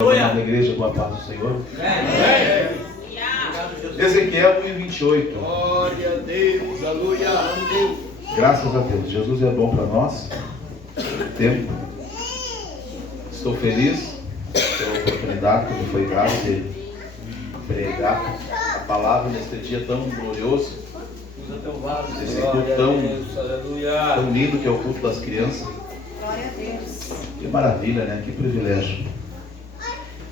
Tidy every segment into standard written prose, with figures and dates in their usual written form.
Na igreja com a paz do Senhor. Ezequiel 1:28. Glória a Deus, aleluia. Graças a Deus, Jesus é bom para nós. Tempo. Estou feliz pela oportunidade que me foi dada de pregar a palavra neste dia tão glorioso, esse culto tão lindo que é o culto das crianças. Glória a Deus. Que maravilha, né? Que privilégio.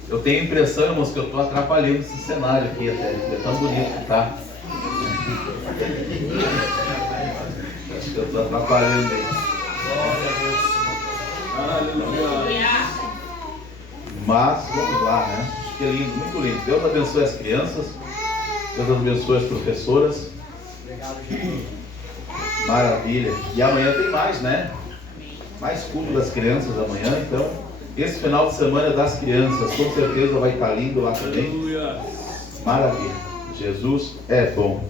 Eu tenho a impressão, irmãos, que eu estou atrapalhando esse cenário aqui até. É tão bonito que tá. Acho que eu estou atrapalhando aí. Mas vamos lá, né? Acho que é lindo, muito lindo. Deus abençoe as crianças. Deus abençoe as professoras. Maravilha. E amanhã tem mais, né? Mais culto das crianças amanhã, então esse final de semana das crianças com certeza vai estar lindo lá também. Maravilha. Jesus é bom.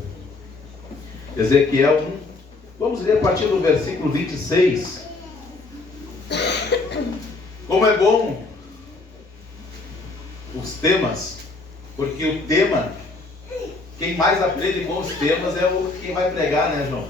Ezequiel 1. Vamos ler a partir do versículo 26. Como é bom os temas, porque o tema, quem mais aprende com os temas é quem vai pregar, né, João?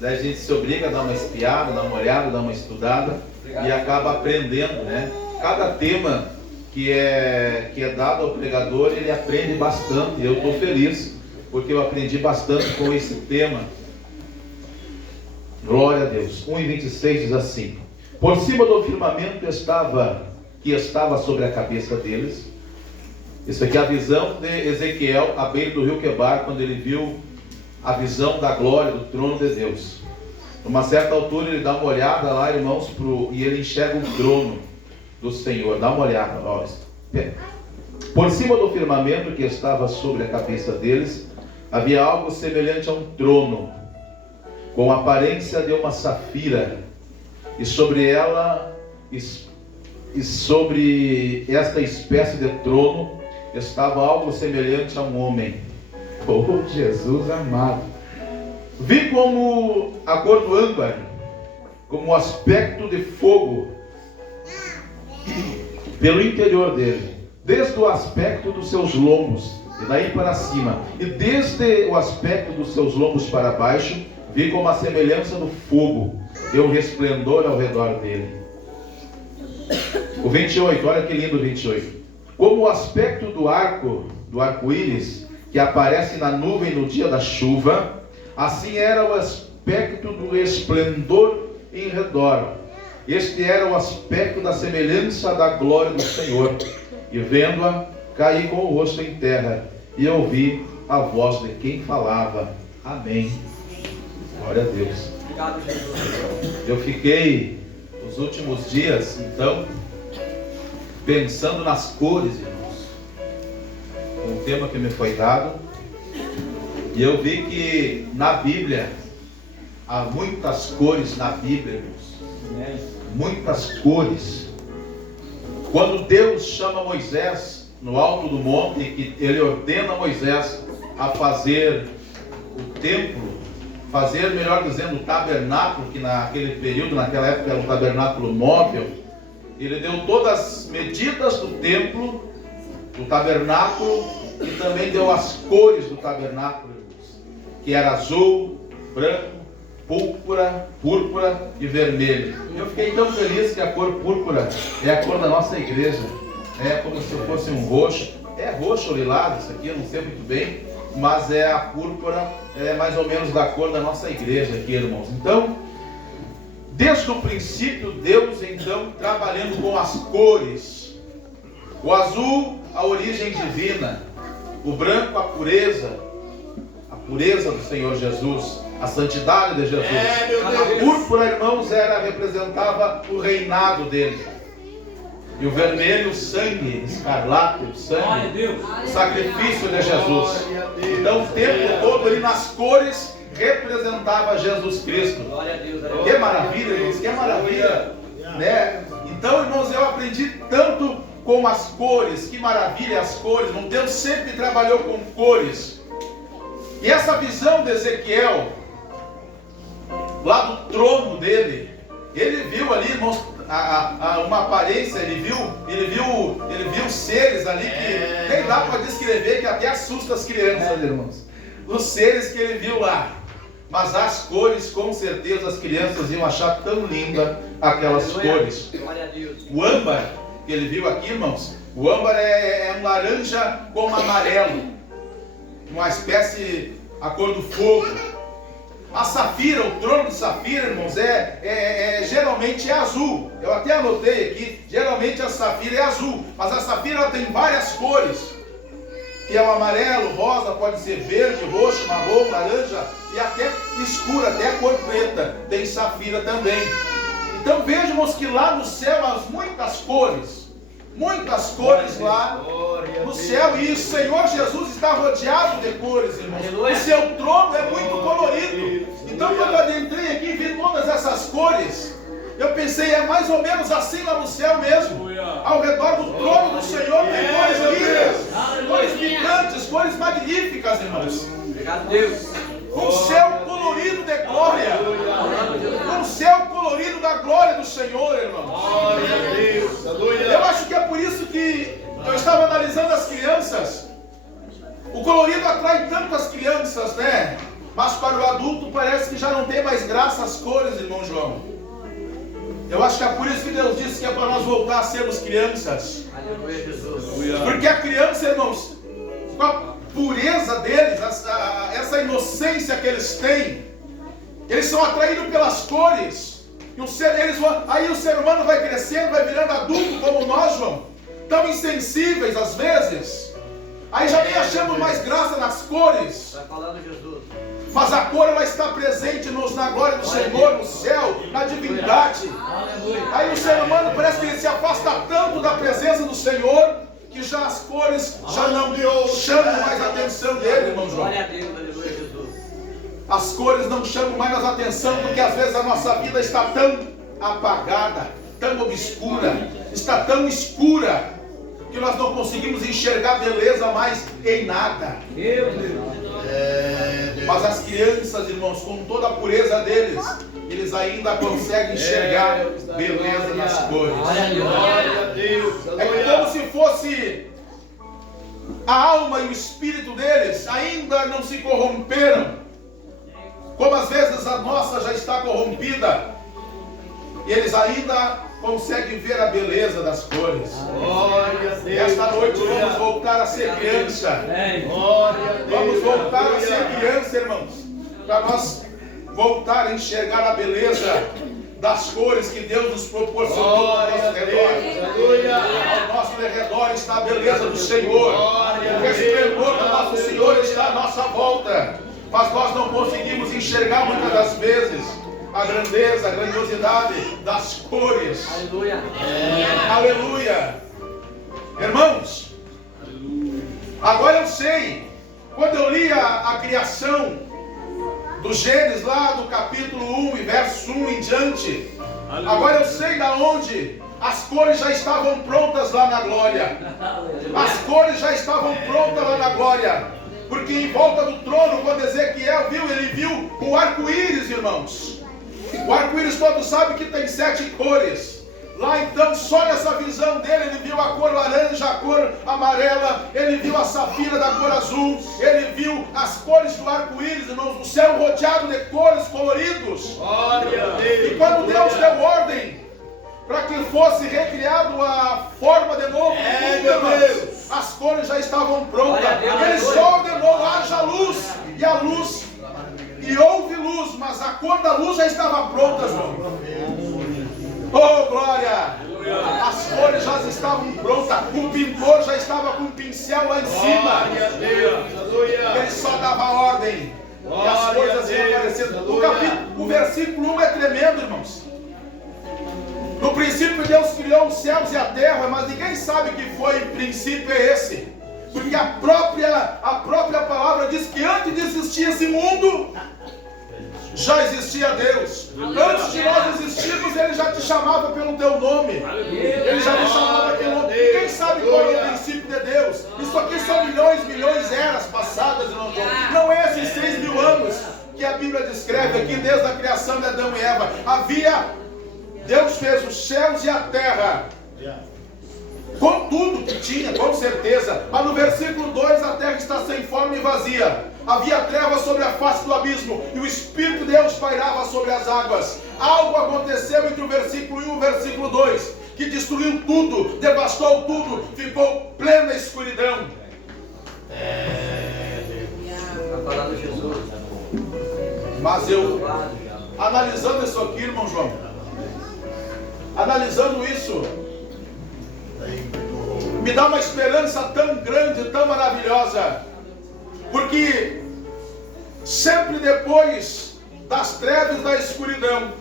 Daí a gente se obriga a dar uma espiada, dar uma olhada, dar uma estudada. Obrigado. E acaba aprendendo, né? Cada tema que é dado ao pregador, ele aprende bastante. Eu estou feliz porque eu aprendi bastante com esse tema. Glória a Deus. 1:26 diz assim: por cima do firmamento que estava sobre a cabeça deles. Isso aqui é a visão de Ezequiel à beira do rio Quebar, quando ele viu a visão da glória do trono de Deus. Numa certa altura ele dá uma olhada lá, irmãos, e ele enxerga o trono do Senhor. Dá uma olhada, ó. Por cima do firmamento que estava sobre a cabeça deles, havia algo semelhante a um trono, com a aparência de uma safira, e sobre ela, e sobre esta espécie de trono, estava algo semelhante a um homem. Oh, Jesus amado. Vi como a cor do âmbar, como o aspecto de fogo pelo interior dele, desde o aspecto dos seus lombos e daí para cima, e desde o aspecto dos seus lombos para baixo, vi como a semelhança do fogo e o resplendor ao redor dele. O 28, olha que lindo o 28. Como o aspecto do arco-íris que aparece na nuvem no dia da chuva, assim era o aspecto do esplendor em redor. Este era o aspecto da semelhança da glória do Senhor. E vendo-a, caí com o rosto em terra, e ouvi a voz de quem falava. Amém. Glória a Deus. Obrigado, Jesus. Eu fiquei os últimos dias, então, pensando nas cores, irmãos. Um tema que me foi dado. E eu vi que na Bíblia há muitas cores na Bíblia, irmãos. Muitas cores. Quando Deus chama Moisés no alto do monte, que ele ordena a Moisés a fazer o templo, fazer, melhor dizendo, o tabernáculo, que naquele período, naquela época era um tabernáculo móvel. Ele deu todas as medidas do templo, do tabernáculo, e também deu as cores do tabernáculo, que era azul, branco, púrpura e vermelho. Eu fiquei tão feliz que a cor púrpura é a cor da nossa igreja. É como se fosse um roxo. É roxo ou lilás, isso aqui eu não sei muito bem, mas é a púrpura, é mais ou menos da cor da nossa igreja aqui, irmãos. Então, desde o princípio, Deus então trabalhando com as cores. O azul, a origem divina. O branco, a pureza do Senhor Jesus, a santidade de Jesus. A púrpura, irmãos, representava o reinado dele. E o vermelho, o sangue, escarlate, o sangue, o sacrifício de Jesus. Então o tempo todo ali nas cores representava Jesus Cristo. Que maravilha, irmãos, que maravilha, né? Então, irmãos, eu aprendi tanto com as cores, que maravilha as cores. Deus sempre trabalhou com cores. E essa visão de Ezequiel, lá do trono dele, ele viu ali, irmãos, uma aparência, ele viu seres ali que nem dá para descrever, que até assusta as crianças, irmãos. Os seres que ele viu lá. Mas as cores, com certeza, as crianças iam achar tão linda aquelas cores. Glória a Deus. O âmbar que ele viu aqui, irmãos, o âmbar é um laranja com amarelo, uma espécie, a cor do fogo. A safira, o trono de safira, irmãos, geralmente é azul. Eu até anotei aqui, geralmente a safira é azul, mas a safira ela tem várias cores, que é o amarelo, rosa, pode ser verde, roxo, marrom, laranja e até escura, até a cor preta, tem safira também. Então vejamos que lá no céu há muitas cores lá no céu, e o Senhor Jesus está rodeado de cores, irmãos. O seu trono é muito colorido. Então quando eu adentrei aqui e vi todas essas cores, eu pensei, é mais ou menos assim lá no céu mesmo. Ao redor do trono do Senhor tem cores lindas, cores vibrantes, cores magníficas, irmãos. Obrigado, Deus. Um céu colorido de glória. Um céu colorido da glória do Senhor, irmãos. Glória a Deus. Aleluia. Eu acho que é por isso que eu estava analisando as crianças. O colorido atrai tanto as crianças, né? Mas para o adulto parece que já não tem mais graça as cores, irmão João. Eu acho que é por isso que Deus disse que é para nós voltar a sermos crianças. Aleluia, Jesus. Porque a criança, irmãos, com a pureza deles, essa inocência que eles têm, eles são atraídos pelas cores. Aí o ser humano vai crescendo, vai virando adulto como nós, João, tão insensíveis às vezes. Aí já nem achamos mais graça nas cores. Está falando, Jesus. Mas a cor ela está presente na glória do Senhor, no céu, na divindade. Aí o ser humano parece que ele se afasta tanto da presença do Senhor, que já as cores já não chamam mais a atenção dele, irmão João. Glória a Deus, aleluia, Jesus. As cores não chamam mais a atenção, porque às vezes a nossa vida está tão apagada, tão obscura, está tão escura, que nós não conseguimos enxergar beleza mais em nada. Meu Deus. Mas as crianças, irmãos, com toda a pureza deles, eles ainda conseguem enxergar beleza nas cores. Glória a Deus. É como se fosse a alma e o espírito deles ainda não se corromperam, como às vezes a nossa já está corrompida, e eles ainda conseguem ver a beleza das cores. Glória a Deus. Esta noite vamos voltar a ser criança. Glória a Deus. Vamos voltar a ser criança, irmãos, para nós voltar a enxergar a beleza das cores que Deus nos proporcionou ao nosso redor. Ao nosso redor está a beleza do Senhor. O resplendor do nosso Senhor está à nossa volta. Mas nós não conseguimos enxergar muitas das vezes a grandeza, a grandiosidade das cores. Aleluia. Aleluia. Irmãos, agora eu sei, quando eu li a criação do Gênesis, lá do capítulo 1 e verso 1 em diante, agora eu sei da onde as cores já estavam prontas lá na glória. As cores já estavam prontas lá na glória. Porque em volta do trono, quando Ezequiel viu, ele viu o arco-íris, irmãos. O arco-íris todos sabem que tem 7 cores. Lá então, só nessa visão dele, ele viu a cor laranja, a cor amarela, ele viu a safira da cor azul, ele viu as cores do arco-íris, irmãos, o céu rodeado de cores coloridos. Glória a Deus. E quando Deus deu ordem para que fosse recriado a forma de novo do mundo, irmãos, as cores já estavam prontas. Ele só ordenou, haja luz, e a luz, e houve luz, mas a cor da luz já estava pronta, João. Oh, glória! As cores já estavam prontas, o pintor já estava com o pincel lá em cima. Ele só dava ordem, e as coisas iam aparecendo. O versículo 1 é tremendo, irmãos. No princípio Deus criou os céus e a terra, mas ninguém sabe que princípio é esse. Porque a própria palavra diz que antes de existir esse mundo, já existia Deus. Antes de nós existirmos, Ele já te chamava pelo teu nome. Ele já te chamava pelo nome. Ninguém sabe qual é o princípio de Deus. Isso aqui são milhões de eras passadas, irmão João. Não é esses 6.000 anos que a Bíblia descreve aqui, desde a criação de Adão e Eva. Deus fez os céus e a terra, com tudo que tinha, com certeza. Mas no versículo 2, a terra está sem forma e vazia. Havia trevas sobre a face do abismo, e o Espírito de Deus pairava sobre as águas. Algo aconteceu entre o versículo 1 e o versículo 2, que destruiu tudo, devastou tudo, ficou plena escuridão. Mas eu, analisando isso aqui, irmão João, analisando isso, me dá uma esperança tão grande, tão maravilhosa, porque sempre depois das trevas e da escuridão,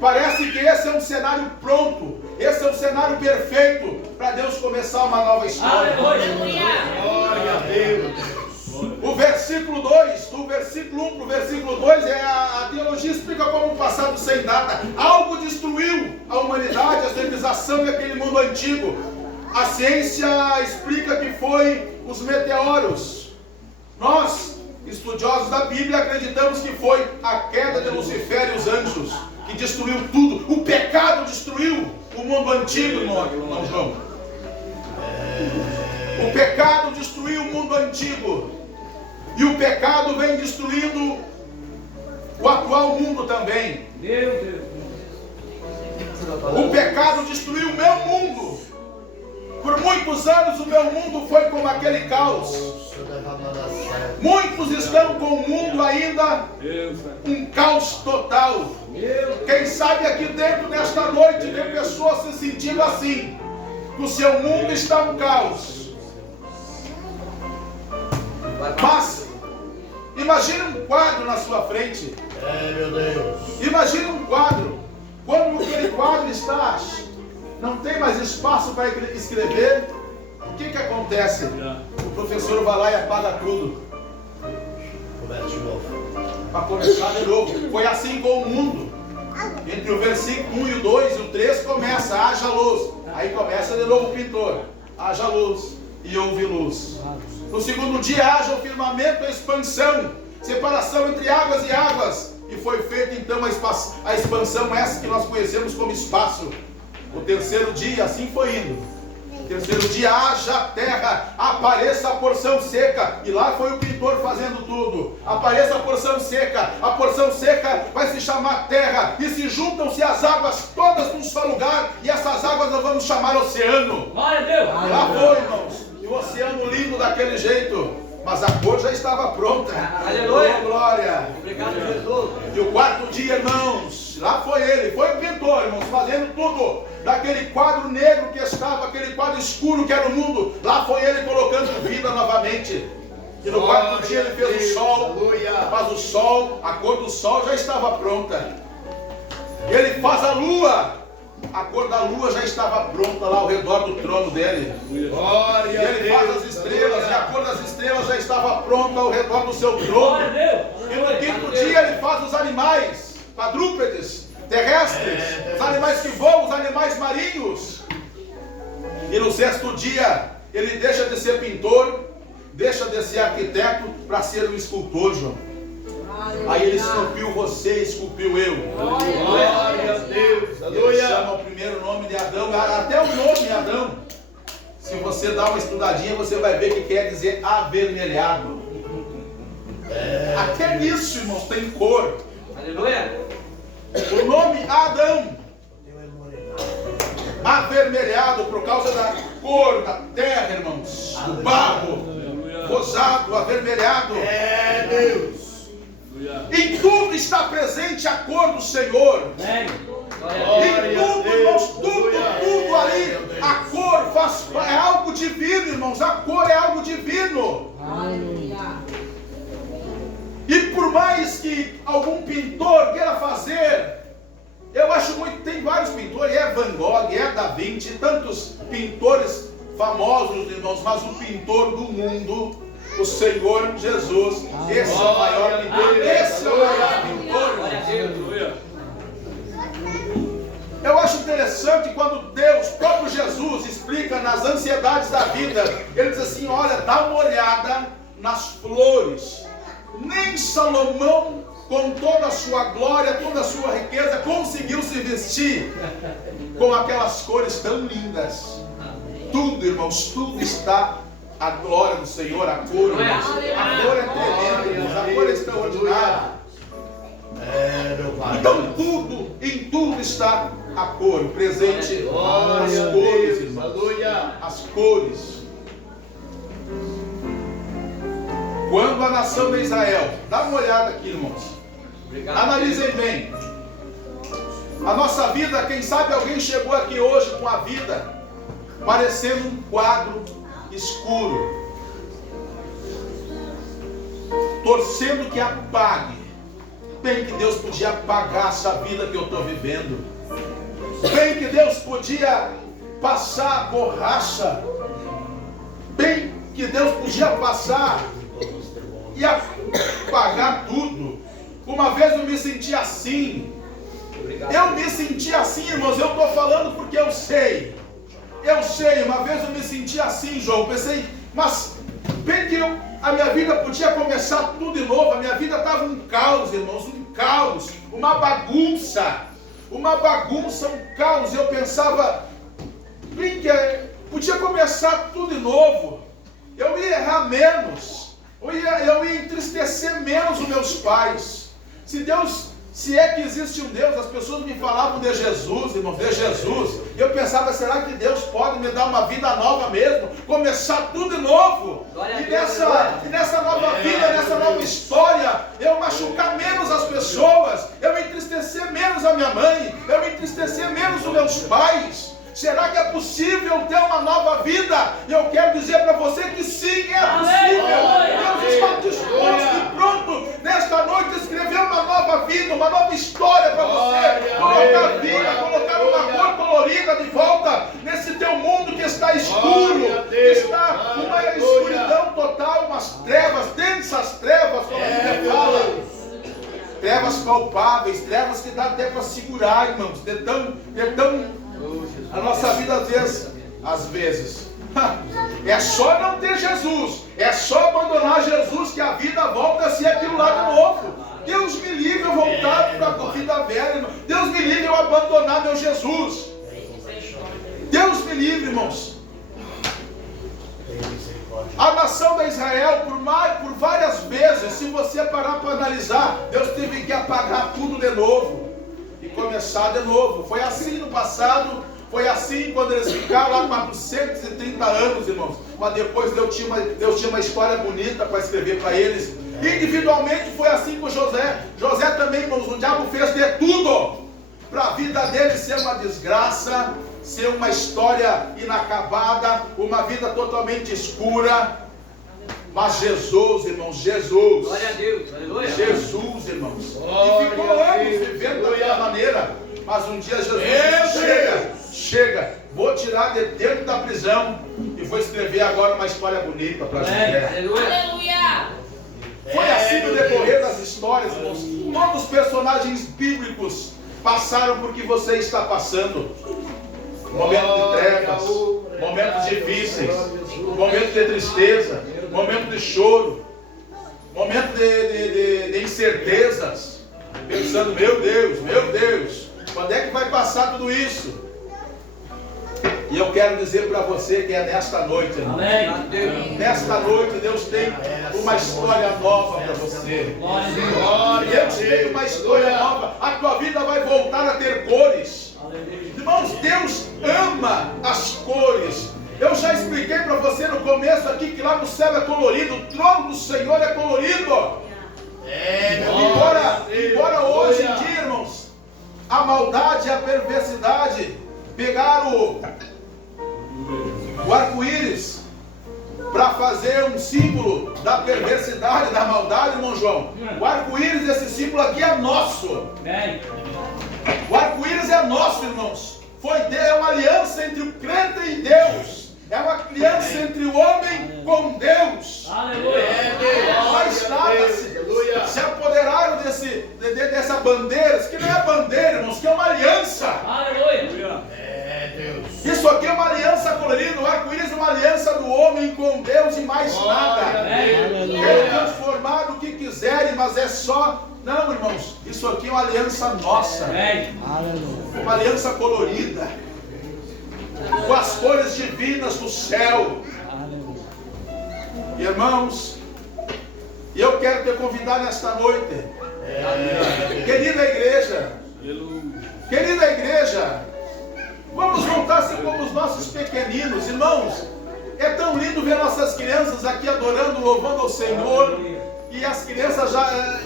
parece que esse é um cenário pronto, esse é um cenário perfeito para Deus começar uma nova história. Glória a Deus. O versículo 2, do versículo 1 para o versículo 2, a teologia explica como um passado sem data. Algo destruiu a humanidade, a civilização e aquele mundo antigo. A ciência explica que foi os meteoros. Nós, estudiosos da Bíblia, acreditamos que foi a queda de Lucifer e os anjos, que destruiu tudo. O pecado destruiu o mundo antigo, irmão João. O pecado destruiu o mundo antigo. E o pecado vem destruindo o atual mundo também. Meu Deus. O pecado destruiu o meu mundo. Por muitos anos o meu mundo foi como aquele caos. Muitos estão com o mundo ainda um caos total. Quem sabe aqui dentro nesta noite tem pessoas se sentindo assim. O seu mundo está um caos. Mas imagine um quadro na sua frente. Meu Deus. Imagine um quadro. Quando aquele quadro está, não tem mais espaço para escrever, o que acontece? O professor vai lá e apaga tudo. Começa de novo. Para começar de novo. Foi assim com o mundo. Entre o versículo 1 e o 2 e o 3 começa, haja luz. Aí começa de novo o pintor. Haja luz e houve luz. No segundo dia haja o firmamento, a expansão, separação entre águas e águas. E foi feita então a expansão essa que nós conhecemos como espaço. O terceiro dia, assim foi indo. O terceiro dia haja terra, apareça a porção seca. E lá foi o pintor fazendo tudo. Apareça a porção seca vai se chamar terra. E se juntam-se as águas todas num só lugar. E essas águas nós vamos chamar oceano. Glória a Deus. Lá foi, irmãos. E o oceano lindo daquele jeito. Mas a cor já estava pronta. Aleluia. Oh, glória. Obrigado, Jesus. E o quarto dia, irmãos, lá foi ele, foi o pintor, irmãos, fazendo tudo. Daquele quadro negro que estava, aquele quadro escuro que era o mundo, lá foi ele colocando vida novamente. E no quarto dia ele fez o sol, faz o sol, a cor do sol já estava pronta. Ele faz a lua. A cor da lua já estava pronta lá ao redor do trono dele. Glória E ele faz as estrelas, e a cor das estrelas já estava pronta ao redor do seu trono. E no quinto dia ele faz os animais, quadrúpedes, terrestres, os animais que voam, os animais marinhos. E no sexto dia ele deixa de ser pintor, deixa de ser arquiteto para ser um escultor, João. Aí ele esculpiu você, esculpiu eu. Glória a Deus. Ele chama o primeiro nome de Adão, até o nome Adão. Se você dá uma estudadinha, você vai ver que quer dizer avermelhado. Até nisso, irmãos, tem cor. Aleluia. O nome Adão, avermelhado por causa da cor da terra, irmãos, do barro, rosado, avermelhado. Deus. Em tudo está presente a cor do Senhor. Em tudo, irmãos, tudo ali. A cor é algo divino, irmãos. A cor é algo divino. E por mais que algum pintor queira fazer, eu acho muito, tem vários pintores, é Van Gogh, é Da Vinci, tantos pintores famosos, irmãos, mas o pintor do mundo, o Senhor Jesus, esse é o maior pintor, esse é o maior pintor. Eu acho interessante quando Deus, próprio Jesus, explica nas ansiedades da vida, ele diz assim, olha, dá uma olhada nas flores, nem Salomão com toda a sua glória, toda a sua riqueza, conseguiu se vestir com aquelas cores tão lindas. Tudo, irmãos, tudo está a glória do Senhor, a cor, irmãos. A cor é tremenda, irmãos, a cor é extraordinária. Então tudo, em tudo está a cor, o presente, as cores, irmãos, as cores. Quando a nação de Israel, dá uma olhada aqui, irmãos, analisem bem. A nossa vida, quem sabe alguém chegou aqui hoje com a vida parecendo um quadro escuro, torcendo que apague. Bem que Deus podia apagar essa vida que eu estou vivendo. Bem que Deus podia passar borracha. Bem que Deus podia passar e apagar tudo. Uma vez eu me senti assim. Eu me senti assim, irmãos. Eu estou falando porque eu sei. Uma vez eu me senti assim, João. Pensei, mas bem que a minha vida podia começar tudo de novo. A minha vida estava um caos, irmãos. Um caos, uma bagunça, um caos. Eu pensava, bem que podia começar tudo de novo. Eu ia errar menos. Eu ia entristecer menos os meus pais. Se é que existe um Deus, as pessoas me falavam de Jesus, irmãos, de Jesus. E eu pensava, será que Deus pode me dar uma vida nova mesmo? Começar tudo de novo. E nessa nova vida, nessa nova história, eu machucar menos as pessoas, eu entristecer menos a minha mãe, eu entristecer menos os meus pais. Será que é possível ter uma nova vida? E eu quero dizer para você que sim, é possível. Deus está disposto e pronto nesta noite escrever uma nova vida, uma nova história para você. Colocar vida, colocar uma cor colorida de volta nesse teu mundo que está escuro, que está uma escuridão total, umas trevas, densas trevas, como a Bíblia fala. Trevas palpáveis, trevas que dá até para segurar, irmãos. A nossa vida às vezes, é só não ter Jesus, é só abandonar Jesus que a vida volta a ser aquilo lá de novo. Deus me livre eu voltar para a vida velha, irmão. Deus me livre eu abandonar meu Jesus. Deus me livre, irmãos. A nação de Israel, por várias vezes, se você parar para analisar, Deus teve que apagar tudo de novo e começar de novo. Foi assim no passado. Foi assim quando eles ficaram lá 430 anos, irmãos. Mas depois Deus tinha uma história bonita para escrever para eles. Individualmente foi assim com José. José também, irmãos, o diabo fez de tudo para a vida dele ser uma desgraça, ser uma história inacabada, uma vida totalmente escura. Mas Jesus, irmãos, Jesus. Glória a Deus, aleluia. Jesus, irmãos. E ficou anos vivendo daquela maneira. Mas um dia Jesus chega, vou tirar de dentro da prisão e vou escrever agora uma história bonita para José. Aleluia. Foi assim no decorrer das histórias, irmãos. Todos os personagens bíblicos passaram por que você está passando. Momentos de trevas, momentos difíceis, momentos de tristeza, momentos de choro, momentos de incertezas. Pensando, meu Deus, quando é que vai passar tudo isso? E eu quero dizer para você que é nesta noite, irmão. Nesta noite Deus tem uma história nova para você. Deus tem uma história nova. A tua vida vai voltar a ter cores. Irmãos, Deus ama as cores. Eu já expliquei para você no começo aqui que lá no céu é colorido. O trono do Senhor é colorido. Embora hoje em dia, irmãos, a maldade e a perversidade pegaram o arco-íris para fazer um símbolo da perversidade, da maldade, irmão João. O arco-íris, esse símbolo aqui é nosso. O arco-íris é nosso, irmãos. É uma aliança entre o crente e Deus. É uma aliança entre o homem com Deus. Mas nada se apoderaram dessa bandeira. Isso que não é bandeira, irmãos, que é uma aliança. Isso aqui é uma aliança colorida. O arco-íris é uma aliança do homem com Deus e mais nada. Ele transformar o que quiserem, mas é só Não, irmãos, isso aqui é uma aliança nossa. Uma aliança colorida, com as cores divinas do céu. Irmãos, eu quero te convidar nesta noite, querida igreja, vamos voltar assim como os nossos pequeninos. Irmãos, é tão lindo ver nossas crianças aqui adorando, louvando ao Senhor, e as crianças já...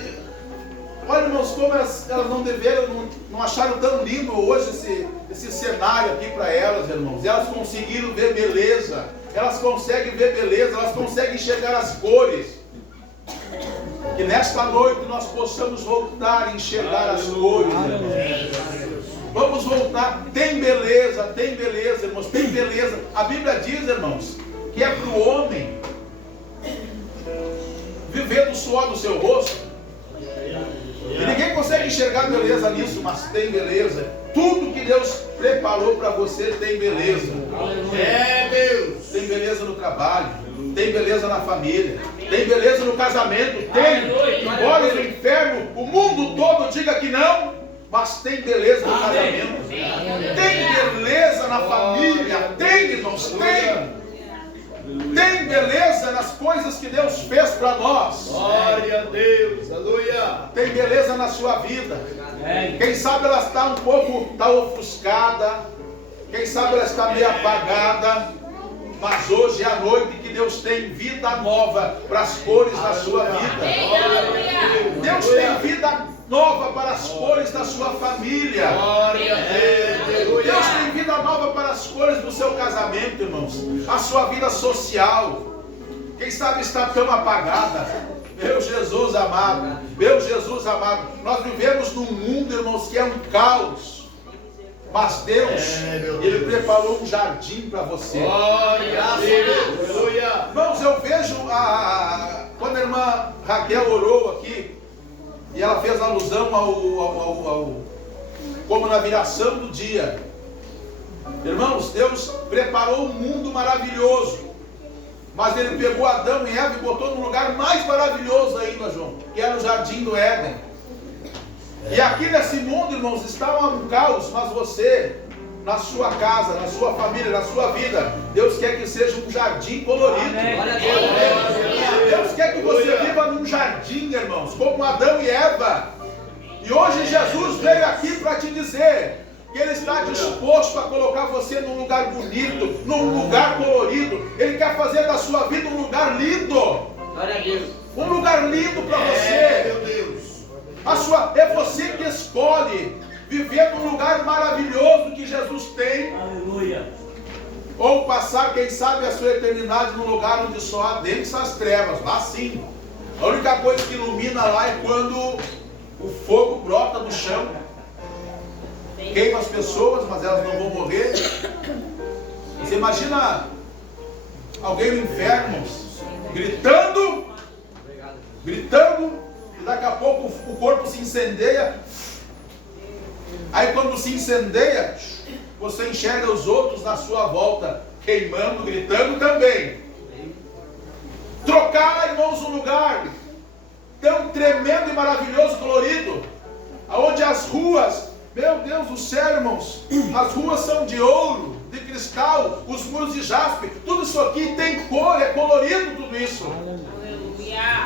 Olha, irmãos, como elas não acharam tão lindo hoje esse cenário aqui para elas, irmãos. Elas conseguiram ver beleza, elas conseguem ver beleza, elas conseguem enxergar as cores. Que nesta noite nós possamos voltar a enxergar as cores, irmãos. Vamos voltar. Tem beleza, irmãos, tem beleza. A Bíblia diz, irmãos, que é para o homem viver do suor do seu rosto. E ninguém consegue enxergar beleza nisso, mas tem beleza. Tudo que Deus preparou para você tem beleza. Deus. Tem beleza no trabalho, tem beleza na família, tem beleza no casamento, tem. Embora o inferno, o mundo todo diga que não, mas tem beleza no casamento. Tem beleza na família, tem, irmãos, tem. Tem beleza nas coisas que Deus fez para nós. Glória a Deus, aleluia. Tem beleza na sua vida. Quem sabe ela está um pouco ofuscada. Quem sabe ela está meio apagada. Mas hoje é a noite que Deus tem vida nova para as cores da sua vida. Deus tem vida nova para as cores da sua família. Deus tem vida nova para as cores do seu casamento, irmãos. A sua vida social. Quem sabe está tão apagada. Meu Jesus amado. Meu Jesus amado. Nós vivemos num mundo, irmãos, que é um caos. Mas Deus, Ele preparou um jardim para você. Glória a Deus. Irmãos, eu vejo quando a irmã Raquel orou aqui, e ela fez alusão como na viração do dia. Irmãos, Deus preparou um mundo maravilhoso, mas Ele pegou Adão e Eva e botou num lugar mais maravilhoso ainda, João, que era o jardim do Éden. E aqui nesse mundo, irmãos, está um caos, mas você, na sua casa, na sua família, na sua vida, Deus quer que seja um jardim colorido. Deus quer que você viva num jardim, irmãos, como Adão e Eva. E hoje Jesus veio aqui para te dizer que Ele está disposto a colocar você num lugar bonito, num lugar colorido. Ele quer fazer da sua vida um lugar lindo. Glória a Deus. Um lugar lindo para você. Meu Deus. É você que escolhe viver num lugar maravilhoso que Jesus tem. Aleluia. Ou passar, quem sabe, a sua eternidade num lugar onde só há densas trevas. Lá sim. A única coisa que ilumina lá é quando o fogo brota do chão. Queima as pessoas, mas elas não vão morrer. Você imagina alguém no inferno gritando, e daqui a pouco o corpo se incendeia. Aí quando se incendeia, você enxerga os outros na sua volta queimando, gritando também. Trocar, irmãos, um lugar tão tremendo e maravilhoso, colorido, aonde as ruas, meu Deus do céu, irmãos, as ruas são de ouro, de cristal, os muros de jaspe, tudo isso aqui tem cor, é colorido tudo isso.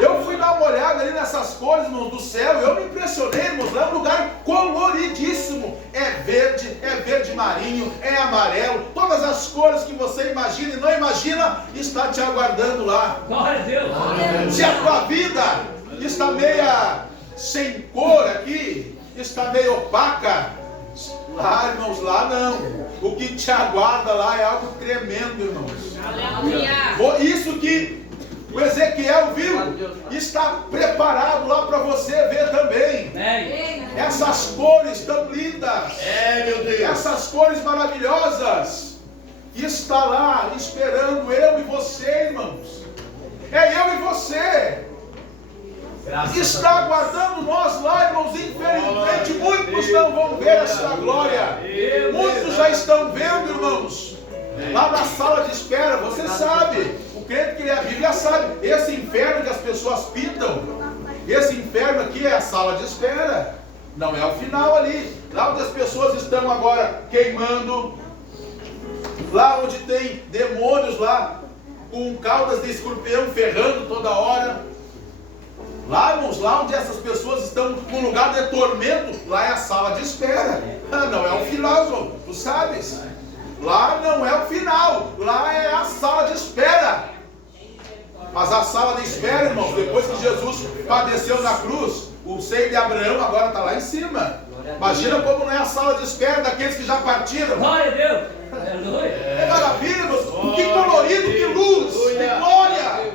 Eu fui dar uma olhada ali nessas cores, irmãos, do céu, e eu me impressionei, irmãos, é um lugar coloridíssimo. É verde marinho, é amarelo, todas as cores que você imagina e não imagina, está te aguardando lá. Glória a Deus. Se a tua vida está meia sem cor aqui, está meio opaca, lá, irmãos, lá não. O que te aguarda lá é algo tremendo, irmãos. Aleluia. Isso que o Ezequiel viu, está preparado lá para você ver também. Essas cores tão lindas, Meu Deus. essas cores maravilhosas, está lá esperando eu e você, irmãos. É eu e você. Está aguardando nós lá, irmãos. Infelizmente muitos não vão ver essa glória. Muitos já estão vendo, irmãos, lá na sala de espera. Você sabe, o crente que lê a Bíblia sabe, esse inferno que as pessoas pintam, esse inferno aqui, ali é a sala de espera. Não é o final ali. Lá onde as pessoas estão agora queimando. Lá onde tem demônios lá com caudas de escorpião ferrando toda hora. Lá, irmãos, lá onde essas pessoas estão num lugar de tormento, lá é a sala de espera. Não é o final, irmão. Tu sabes? Lá não é o final. Lá é a sala de espera. Mas a sala de espera, irmãos, depois que Jesus padeceu na cruz, o seio de Abraão agora está lá em cima. Imagina como não é a sala de espera daqueles que já partiram. Glória a Deus. Aleluia. É maravilha, irmãos. Que colorido, que luz, que glória.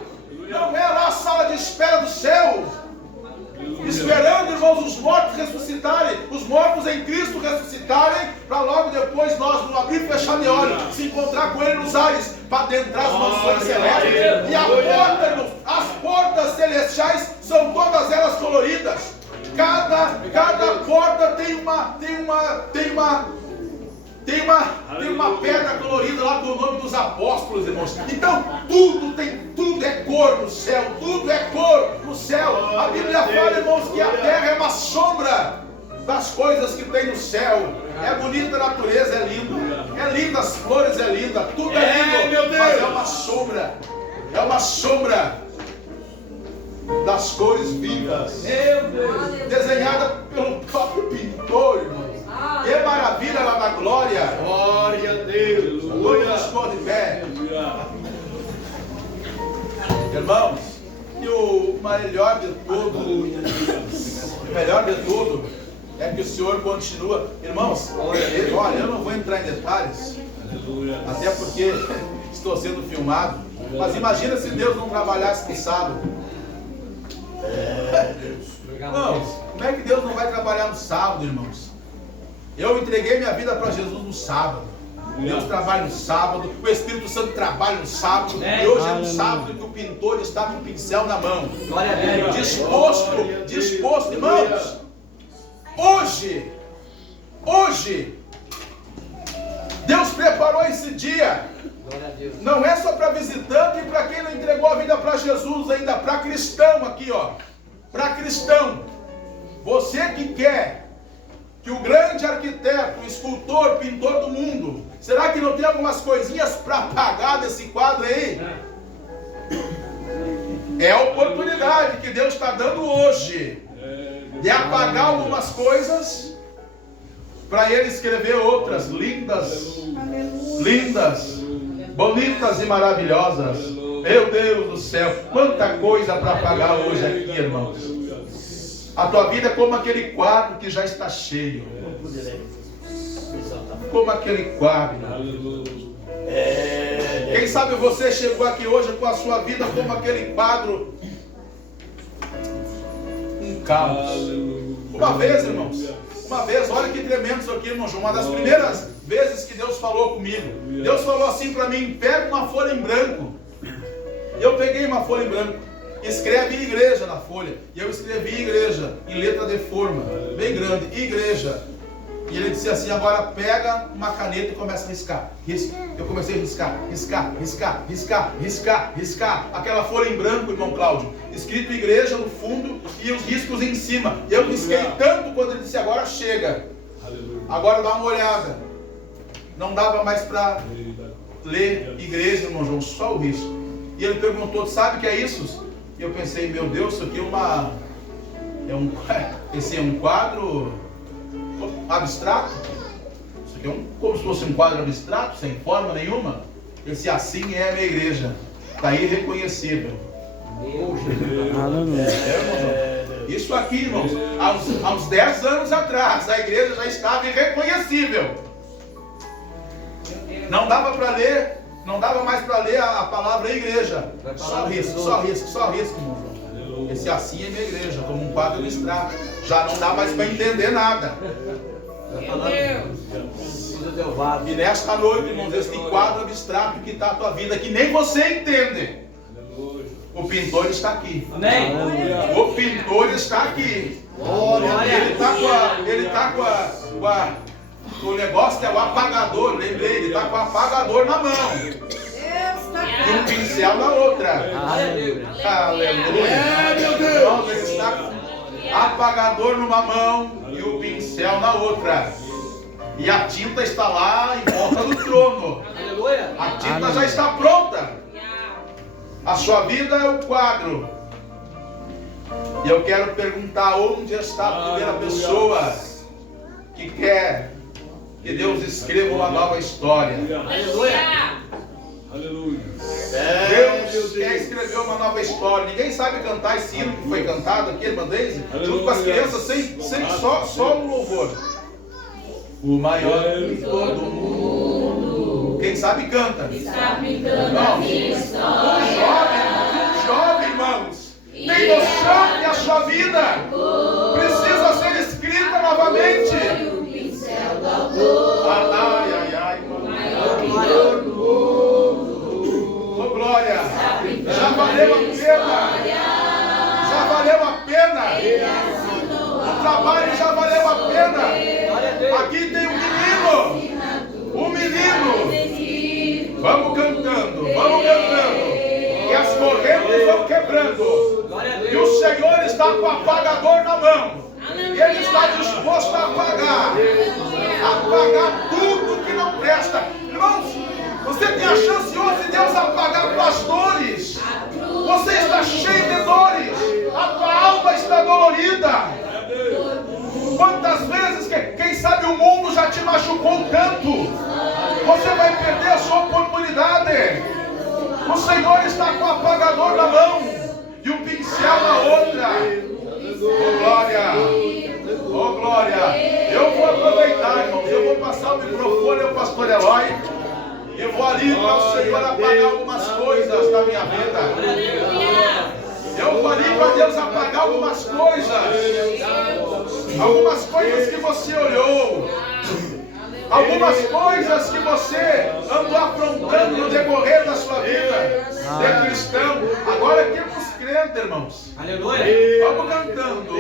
Não é lá a sala de espera do céu. Esperando, irmãos, os mortos ressuscitarem, os mortos em Cristo ressuscitarem, para logo depois nós, no abrir e fechar de olhos, se encontrar com Ele nos ares, para adentrar as mansões celestes. E a porta, irmãos, as portas celestiais são todas elas coloridas. Cada porta tem uma pedra colorida lá com o nome dos apóstolos, irmãos. Então, tudo é cor no céu, tudo é cor no céu. A Bíblia fala, irmãos, que a terra é uma sombra das coisas que tem no céu. É bonita a natureza, é lindo. É linda, as flores é linda, tudo é lindo, mas é uma sombra das cores vivas, desenhada pelo próprio pintor, irmão. Que maravilha lá na glória. Glória a Deus. Glória de pé. Irmãos, e o melhor de tudo é que o Senhor continua. Irmãos, olha, eu não vou entrar em detalhes, até porque estou sendo filmado. Mas imagina se Deus não trabalhasse no sábado. Irmãos, como é que Deus não vai trabalhar no sábado, irmãos? Eu entreguei minha vida para Jesus no sábado. Deus trabalha no sábado, o Espírito Santo trabalha no sábado. E hoje é no sábado que o pintor está com o pincel na mão. Glória a Deus. Disposto, irmãos. Hoje, Deus preparou esse dia. Não é só para visitante e para quem não entregou a vida para Jesus ainda, para cristão aqui, ó. Para cristão. Você que quer que o grande arquiteto, escultor, pintor do mundo, será que não tem algumas coisinhas para apagar desse quadro aí? É a oportunidade que Deus está dando hoje de apagar algumas coisas para Ele escrever outras lindas, bonitas e maravilhosas. Meu Deus do céu, quanta coisa para apagar hoje aqui, irmãos. A tua vida é como aquele quadro que já está cheio. Como aquele quadro. Quem sabe você chegou aqui hoje com a sua vida como aquele quadro. Um caos. Uma vez, irmãos. Olha que tremendo isso aqui, irmão João. Uma das primeiras vezes que Deus falou comigo. Deus falou assim para mim: pega uma folha em branco. Eu peguei uma folha em branco. Escreve igreja na folha. E eu escrevi igreja em letra de forma, bem grande, igreja. E ele disse assim: agora pega uma caneta e começa a riscar. Eu comecei a riscar. Aquela folha em branco, irmão Cláudio, escrito igreja no fundo e os riscos em cima. E eu risquei tanto quando ele disse: agora chega. Agora dá uma olhada. Não dava mais para ler igreja, irmão João, só o risco. E ele perguntou: sabe o que é isso? E eu pensei: meu Deus, isso aqui é um quadro abstrato. Isso aqui é como se fosse um quadro abstrato, sem forma nenhuma. Esse assim é a minha igreja. Está irreconhecível. Isso aqui, irmãos, há uns 10 anos atrás, a igreja já estava irreconhecível. Não dava para ler. Não dava mais para ler a palavra igreja. Só risco, irmão. Esse assim é minha igreja, como um quadro abstrato. Já não dá mais para entender nada. E nesta noite, irmãos, esse quadro abstrato que está a tua vida, que nem você entende, o pintor está aqui. Amém. O pintor está aqui. Ele está com o negócio é o apagador, lembrei, ele está com o apagador na mão e um pincel na outra. Aleluia. Aleluia. Ele está apagador numa mão e o pincel na outra. E a tinta está lá em volta do trono. Aleluia. A tinta já está pronta. A sua vida é o quadro. E eu quero perguntar onde está a primeira pessoa que quer que Deus escreva uma nova história. Aleluia. Aleluia. Deus quer escrever uma nova história. Ninguém sabe cantar esse hino que foi cantado aqui, irmãs, junto com as crianças, sem só no louvor. O maior de todo mundo. Quem sabe canta. Não, um jovem, irmãos, tem noção que a sua vida precisa ser escrita novamente. Ai, oh, glória. Já valeu a pena. Já valeu a pena. O trabalho já valeu a pena. Aqui tem um menino. Vamos cantando. E as correntes vão quebrando. E o Senhor está com o apagador na mão. E Ele está disposto a apagar tudo que não presta. Irmãos, você tem a chance hoje de Deus apagar tuas dores. Você está cheio de dores. A tua alma está dolorida. Quantas vezes, quem sabe o mundo já te machucou tanto. Você vai perder a sua oportunidade. O Senhor está com o apagador na mão e o pincel na outra. Oh glória, oh glória. Eu vou aproveitar, irmãos. Eu vou passar o microfone ao pastor Eloy. Eu vou ali para o Senhor apagar algumas coisas da minha vida. Eu vou ali para Deus apagar algumas coisas. Algumas coisas que você olhou. Algumas coisas que você andou aprontando no decorrer da sua vida de cristão. Agora temos crentes, irmãos. Aleluia. Vamos cantando.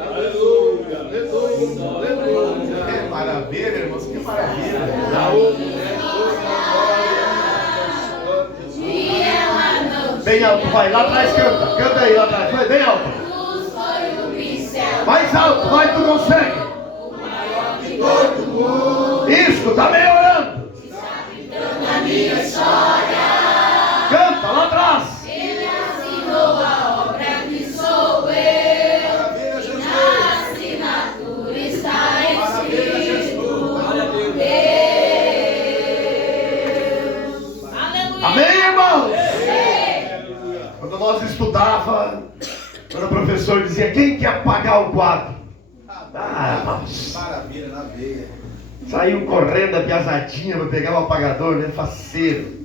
Aleluia. Aleluia. Que maravilha, irmãos. Que maravilha. Bem alto, vai lá atrás, canta. Canta aí lá atrás, vai bem alto. Mais alto, vai, tu consegue. Isso, tá melhorando. Canta lá atrás. Ele assinou a obra que sou eu. Na assinatura está escrito. Amém, irmãos? Quando nós estudava, quando o professor dizia, quem quer apagar o quadro? Irmãos, Maravilha, na veia. saiu correndo a piazadinha para pegar o apagador, né? Faceiro.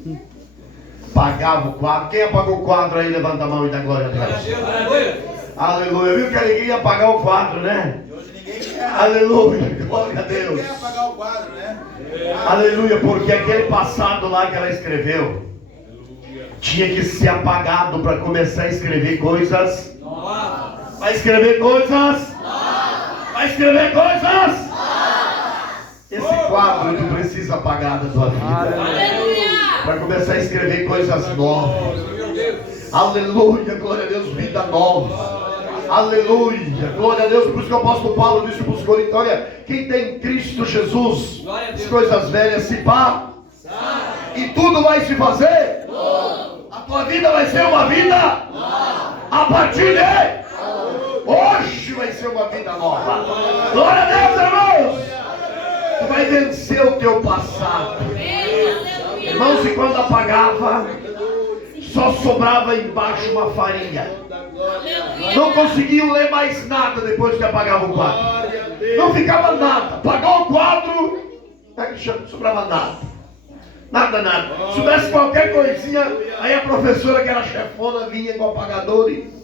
Apagava o quadro. Quem apagou o quadro aí, levanta a mão e dá glória a Deus. Aleluia. Viu que alegria apagar o quadro, né? E hoje ninguém quer. Aleluia. Glória a Deus. Ninguém quer apagar o quadro, né? Aleluia, porque aquele passado lá que ela escreveu tinha que ser apagado para começar a escrever coisas. Vai escrever coisas. Vai escrever coisas. Esse quadro tu precisa apagar da tua vida para começar a escrever coisas novas. Aleluia, glória a Deus, vida nova. Aleluia, glória a Deus. Por isso que o apóstolo Paulo disse para os Coríntios: olha, quem tem Cristo Jesus, as coisas velhas se passam e tudo vai se fazer. A tua vida vai ser uma vida a partir de hoje vai ser uma vida nova. Glória a Deus, irmãos. Tu vai vencer o teu passado. Irmãos, e quando apagava, só sobrava embaixo uma farinha. Não conseguiam ler mais nada depois que apagava o quadro. Não ficava nada. Apagou o quadro, não sobrava nada. Nada. Se soubesse qualquer coisinha, aí a professora, que era chefona, vinha com o apagador e...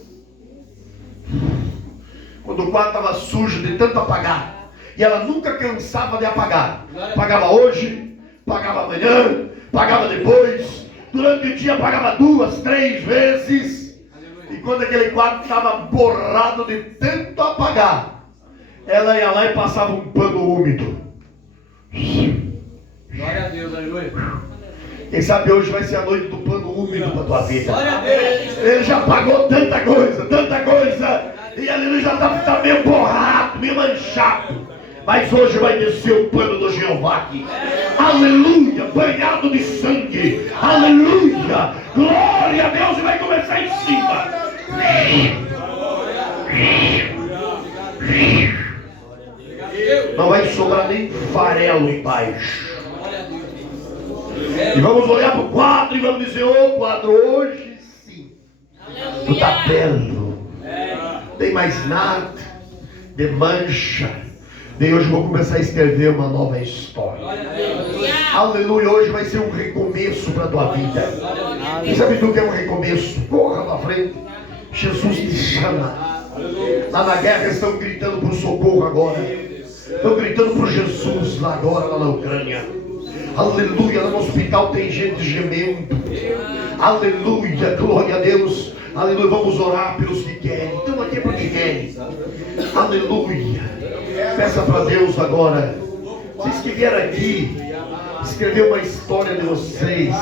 Quando o quadro estava sujo de tanto apagar, e ela nunca cansava de apagar. Apagava hoje, apagava amanhã, apagava depois. Durante o dia apagava 2, 3 vezes. E quando aquele quadro estava borrado de tanto apagar, ela ia lá e passava um pano úmido. Glória a Deus, aleluia. Quem sabe hoje vai ser a noite do pano úmido para tua vida. Glória a Deus. Ele já apagou tanta coisa, E aleluia, já está meio borrado, meio manchado. Mas hoje vai descer o pano do Jeová aqui. Aleluia, banhado de sangue. Aleluia, glória a Deus. E vai começar em cima. Não vai sobrar nem farelo embaixo. E vamos olhar para o quadro e vamos dizer: ô quadro, hoje sim, tu tá belo, não tem mais nada de mancha. E hoje vou começar a escrever uma nova história. Aleluia, hoje vai ser um recomeço para a tua vida. E sabe tu que é um recomeço? Corra para frente, Jesus te chama. Lá na guerra estão gritando por socorro agora. Estão gritando por Jesus lá agora, lá na Ucrânia. Aleluia, lá no hospital tem gente gemendo. Aleluia, glória a Deus. Aleluia, vamos orar pelos que querem. Estamos aqui para quem querem. Aleluia. Peça para Deus agora. Vocês que vieram aqui escrever uma história de vocês.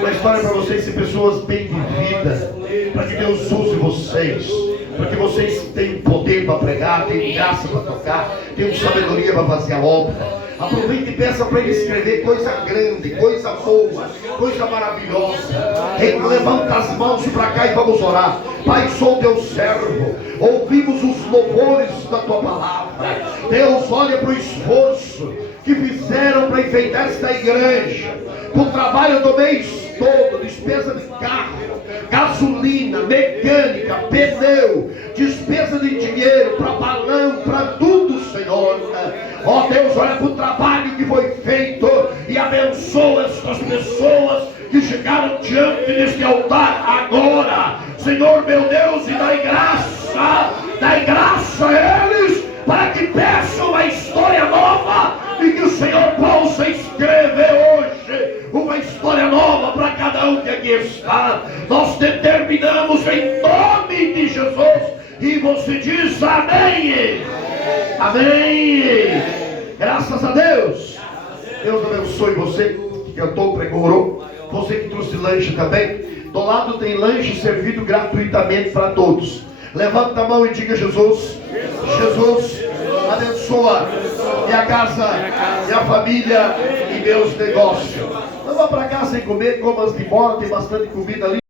Uma história para vocês ser pessoas bem vividas. Para que Deus use vocês. Para que vocês tenham poder para pregar, tenham graça para tocar, tenham sabedoria para fazer a obra. Aproveite e peça para ele escrever coisa grande, coisa boa, coisa maravilhosa. Levanta as mãos para cá e vamos orar. Pai, sou teu servo. Ouvimos os louvores da tua palavra. Deus, olha para o esforço que fizeram para enfeitar esta igreja. O trabalho do mês todo, despesa de carro, gasolina, mecânica, pneu, despesa de dinheiro para balão, para tudo, Senhor. Ó Deus, olha para o trabalho que foi feito e abençoa estas pessoas que chegaram diante deste altar agora, Senhor meu Deus, e dai graça a eles para que peçam uma história nova e que o Senhor possa escrever hoje uma história nova para cada um que aqui está. Nós determinamos em nome de Jesus e você diz amém. Amém. Graças a Deus. Deus abençoe você que cantou, pregou, orou. Você que trouxe lanche também. Do lado tem lanche servido gratuitamente para todos. Levanta a mão e diga: Jesus, Jesus, abençoa minha casa, minha família e meus negócios. Não vá para casa sem comer, coma antes de ir embora, tem bastante comida ali.